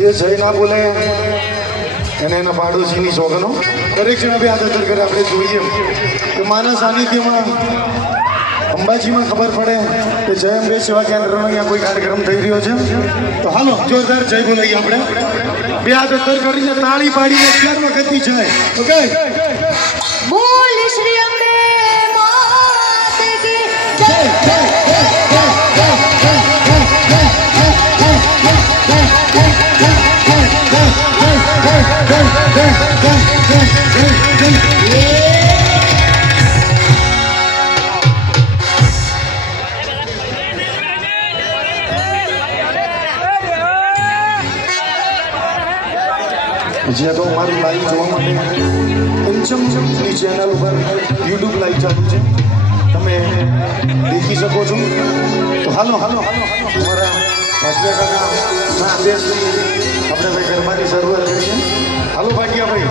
જે જય ના બોલે એને એના પાડોશીની શોખનો દરેક જણા બી આદર કરે. આપણે જોઈએ કે માના સાનિધ્યમાં અંબાજીમાં ખબર પડે કે જય અંબે સેવા કેન્દ્રનો અહીંયા કોઈ કાર્યક્રમ થઈ રહ્યો છે, તો હાલો જોરદાર જય બોલાઈએ આપણે. બે આદર કરીને તાળી પાડીને 11 વખતની જય. ઓકે, બોલ શ્રી અંબે માત કી જય. જ્યાં તો મારું લાઈવ જોવા માટે પંચમની ચેનલ ઉપર યુટ્યુબ લાઈવ ચાલુ છે, તમે દેખી શકો છો. તો હાલો હાલો હાલો અમારા ભાટિયા કાકા આદેશથી આપણે ભાઈ ગરબાની શરૂઆત કરીએ. હાલો ભાટિયા ભાઈ.